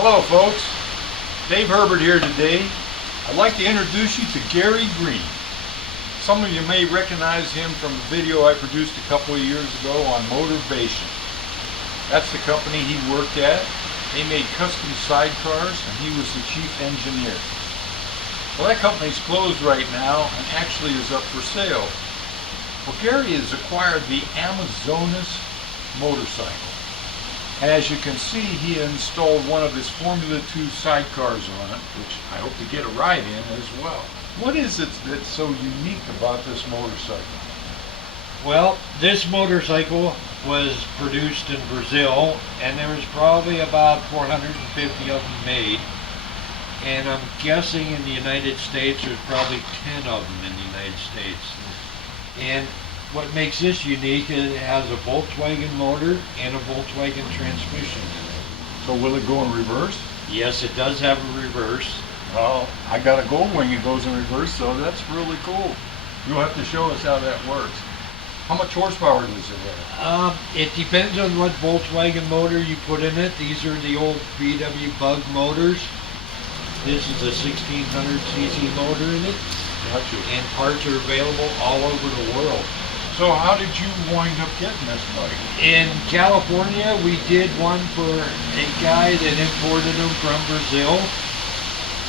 Hello folks, Dave Herbert here today. I'd like to introduce you to Gary Green. Some of you may recognize him from a video I produced a couple of years ago on Motivation. That's the company he worked at. They made custom sidecars and he was the chief engineer. Well, that company's closed right now and actually is up for sale. Well, Gary has acquired the Amazonas motorcycle. And as you can see, he installed one of his Formula 2 sidecars on it, which I hope to get a ride in as well. What is it that's so unique about this motorcycle? Well, this motorcycle was produced in Brazil, and there was probably about 450 of them made. And I'm guessing in the United States there's probably 10 of them in the United States. And what makes this unique is it has a Volkswagen motor and a Volkswagen transmission in it. So will it go in reverse? Yes, it does have a reverse. Well, I got a gold wing it goes in reverse, so that's really cool. You'll have to show us how that works. How much horsepower does it have? It depends on what Volkswagen motor you put in it. These are the old VW Bug motors. This is a 1600cc motor in it. Gotcha. And parts are available all over the world. So how did you wind up getting this bike? In California, we did one for a guy that imported them from Brazil.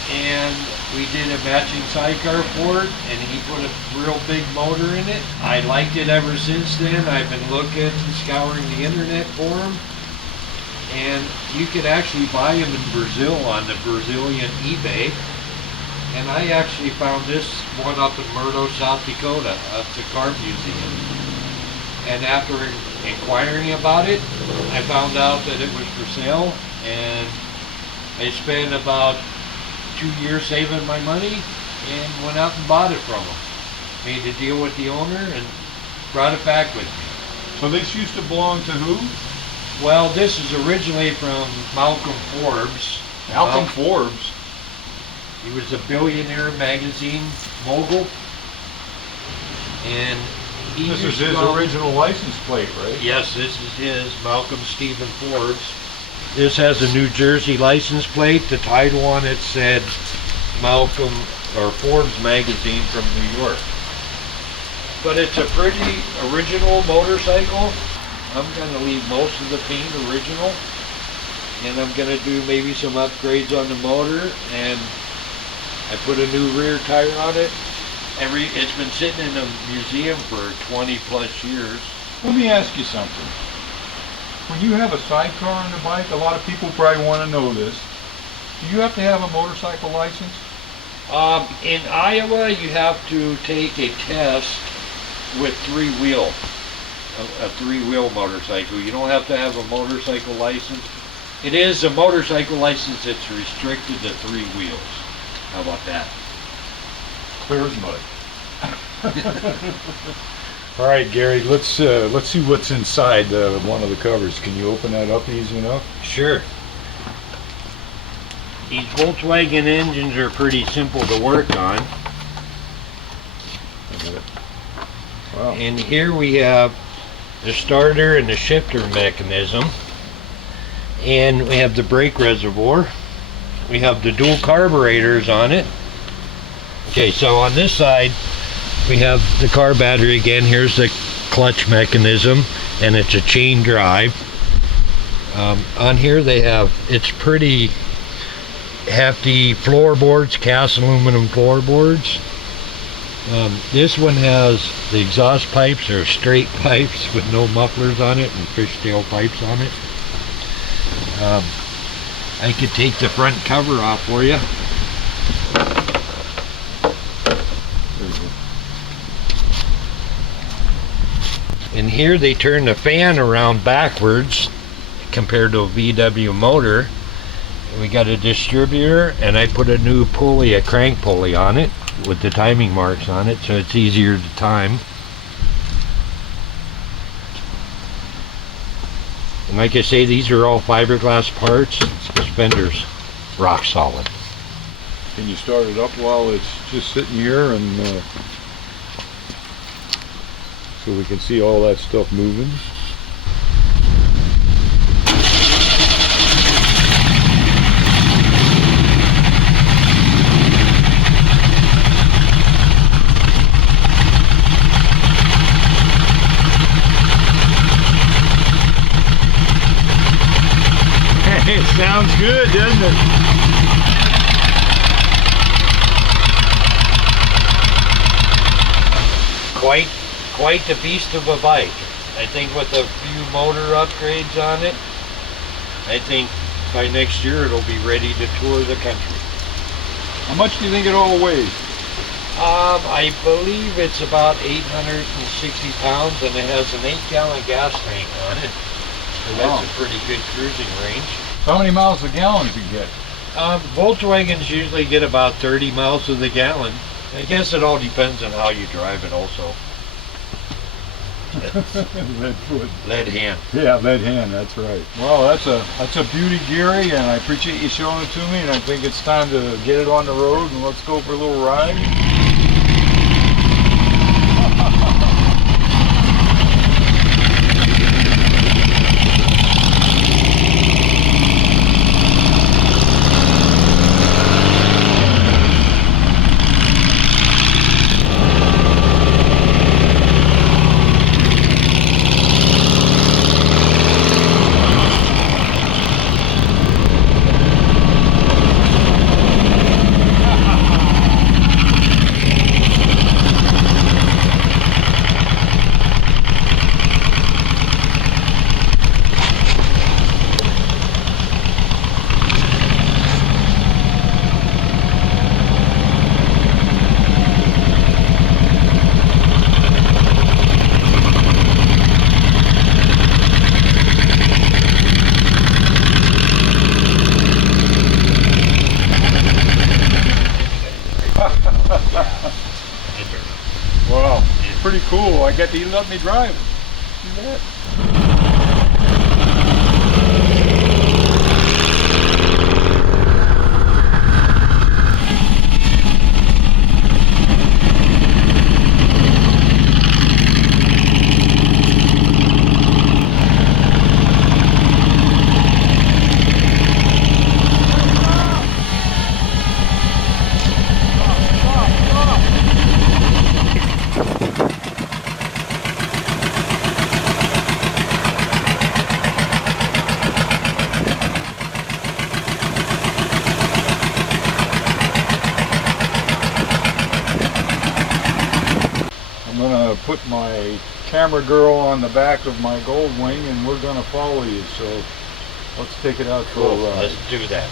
And we did a matching sidecar for it, and he put a real big motor in it. I liked it ever since then. I've been looking and scouring the internet for them. And you could actually buy them in Brazil on the Brazilian eBay. And I actually found this one up in Murdo, South Dakota, at the car museum. And after inquiring about it, I found out that it was for sale, and I spent about 2 years saving my money and went out and bought it from him. Made a deal with the owner and brought it back with me. So this used to belong to who? Well, this is originally from Malcolm Forbes. Malcolm Forbes? He was a billionaire magazine mogul. And this is his original license plate, right? Yes, this is his, Malcolm Stephen Forbes. This has a New Jersey license plate. The title on it said Malcolm or Forbes magazine from New York. But it's a pretty original motorcycle. I'm going to leave most of the paint original, and I'm going to do maybe some upgrades on the motor, and I put a new rear tire on it. It's been sitting in a museum for 20 plus years. Let me ask you something. When you have a sidecar on the bike, a lot of people probably want to know this. Do you have to have a motorcycle license? In Iowa, you have to take a test with a three-wheel motorcycle. You don't have to have a motorcycle license. It is a motorcycle license that's restricted to 3 wheels. How about that? Clear as mud. All right, Gary, let's see what's inside one of the covers. Can you open that up easy enough? Sure. These Volkswagen engines are pretty simple to work on. Wow. And here we have the starter and the shifter mechanism. And we have the brake reservoir. We have the dual carburetors on it. Okay, so on this side we have the car battery again. Here's the clutch mechanism, and it's a chain drive. On here they have, it's pretty hefty floorboards, cast aluminum floorboards. This one has the exhaust pipes are straight pipes with no mufflers on it and fishtail pipes on it. I could take the front cover off for you. And here they turn the fan around backwards compared to a VW motor. We got a distributor, and I put a new pulley, a crank pulley on it with the timing marks on it, so it's easier to time. And like I say, these are all fiberglass parts. Suspender's rock solid. Can you start it up while it's just sitting here, and so we can see all that stuff moving? Sounds good, doesn't it? Quite the beast of a bike. I think with a few motor upgrades on it, I think by next year it'll be ready to tour the country. How much do you think it all weighs? I believe it's about 860 pounds, and it has an 8-gallon gas tank on it. So that's a pretty good cruising range. How many miles a gallon do you get? Volkswagens usually get about 30 miles to the gallon. I guess it all depends on how you drive it also. Lead foot. Lead hand. Yeah, lead hand, that's right. Well, that's a beauty, Gary, and I appreciate you showing it to me, and I think it's time to get it on the road and let's go for a little ride. Wow, pretty cool. I get to let me drive. See that? Put my camera girl on the back of my Goldwing and we're going to follow you, so let's take it out for a ride. Let's do that.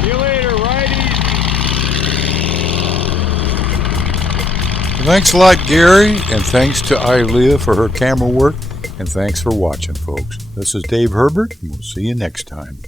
See you later, ride easy. Thanks a lot, Gary, and thanks to Ilea for her camera work, and thanks for watching, folks. This is Dave Herbert, and we'll see you next time.